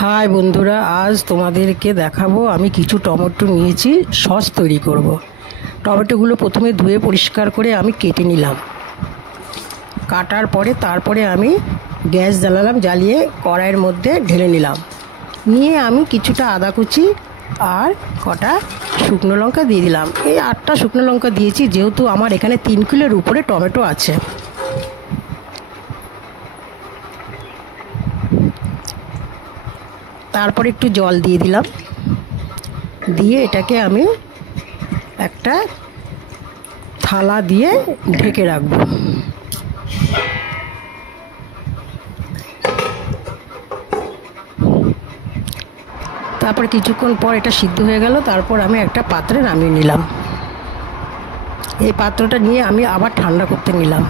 High বন্ধুরা, আজ তোমাদেরকে দেখাবো আমি কিছু টমেটো নিয়েছি, সস তৈরি করব। টমেটোগুলো প্রথমে ধুয়ে পরিষ্কার করে আমি কেটে নিলাম। কাটার পরে তারপরে আমি গ্যাস জ্বালালাম, জ্বালিয়ে কড়াইয়ের মধ্যে ঢেলে নিলাম। নিয়ে আমি কিছুটা আদা কুচি আর কটা শুকনো লঙ্কা দিয়ে দিলাম। এই 8টা শুকনো লঙ্কা দিয়েছি, যেহেতু আমার এখানে 3 কিলোর উপরে টমেটো আছে। তারপরে একটু জল দিয়ে দিলাম, দিয়ে এটাকে আমি একটা থালা দিয়ে ঢেকে রাখবো। তারপর কিছুক্ষণ পর এটা সিদ্ধ হয়ে গেল। তারপর আমি একটা পাত্রে নামিয়ে নিলাম। এই পাত্রটা নিয়ে আমি আবার ঠান্ডা করতে নিলাম।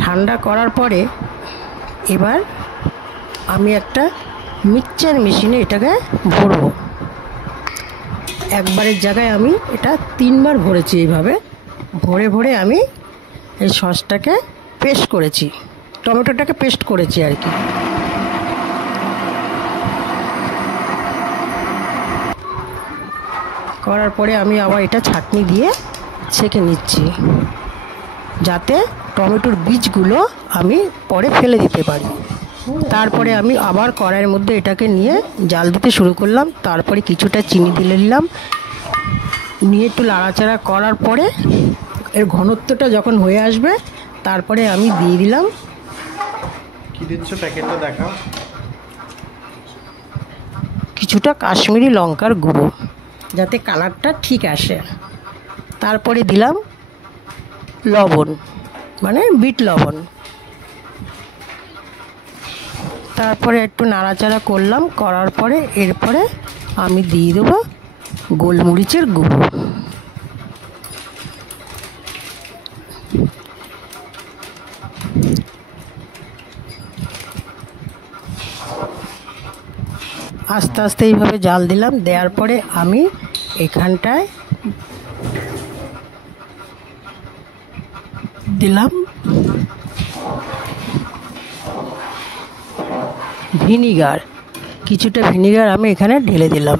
ঠান্ডা করার পরে এবার আমি একটা মিক্সচার মেশিনে এটাকে ভরবো। একবারের জায়গায় আমি এটা 3 বার ভরেছি। এইভাবে ভরে ভরে আমি এই সসটাকে পেস্ট করেছি, টমেটোটাকে পেস্ট করেছি আর কি। করার পরে আমি আবার এটা ছাঁকনি দিয়ে ছেঁকে নিচ্ছি, যাতে টমেটোর বীজগুলো আমি পরে ফেলে দিতে পারি। তারপরে আমি আবার কড়াইয়ের মধ্যে এটাকে নিয়ে জাল দিতে শুরু করলাম। তারপরে কিছুটা চিনি দিয়ে দিলাম, নিয়ে একটু নাড়াচাড়া করার পরে এর ঘনত্বটা যখন হয়ে আসবে তারপরে আমি দিয়ে দিলাম, কি দিচ্ছ প্যাকেটটা দেখাও, কিছুটা কাশ্মীরি লঙ্কার গুঁড়ো, যাতে কালারটা ঠিক আসে। তারপরে দিলাম লবণ, মানে বিট লবণ। তারপরে একটু নাড়াচাড়া করলাম, করার পরে এরপরে আমি দিয়ে দেবো গোলমরিচের গুঁড়ো। আস্তে আস্তে এইভাবে জাল দিলাম। দেওয়ার পরে আমি এখানটায় দিলাম ভিনিগার, কিছুটা ভিনিগার আমি এখানে ঢেলে দিলাম,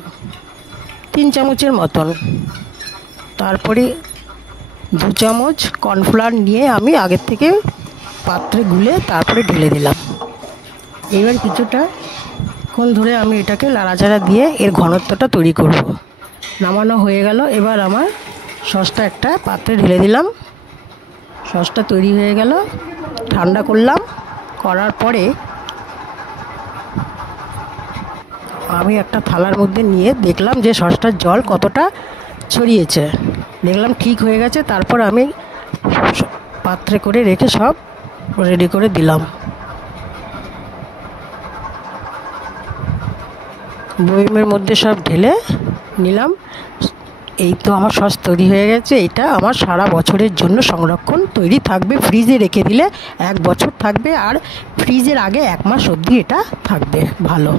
3 চামচের মতন। তারপরে 2 চামচ কর্নফ্লাওয়ার নিয়ে আমি আগের থেকে পাত্রে গুলে তারপরে ঢেলে দিলাম। এবার কিছুটাক্ষণ ধরে আমি এটাকে নাড়াচাড়া দিয়ে এর ঘনত্বটা তৈরি করব। নামানো হয়ে গেল। এবার আমার সসটা একটা পাত্রে ঢেলে দিলাম। সসটা তৈরি হয়ে গেল। ঠান্ডা করলাম, করার পরে আমি একটা থালার মধ্যে নিয়ে দেখলাম যে সসটার জল কতটা ছড়িয়েছে। দেখলাম ঠিক হয়ে গেছে। তারপর আমি পাত্রে করে রেখে সব রেডি করে দিলাম। বয়মের মধ্যে সব ঢেলে নিলাম। এই তো আমার সস তৈরি হয়ে গেছে। এটা আমার সারা বছরের জন্য সংরক্ষণ তৈরি থাকবে। ফ্রিজে রেখে দিলে 1 বছর থাকবে, আর ফ্রিজের আগে 1 মাস অবধি এটা থাকবে ভালো।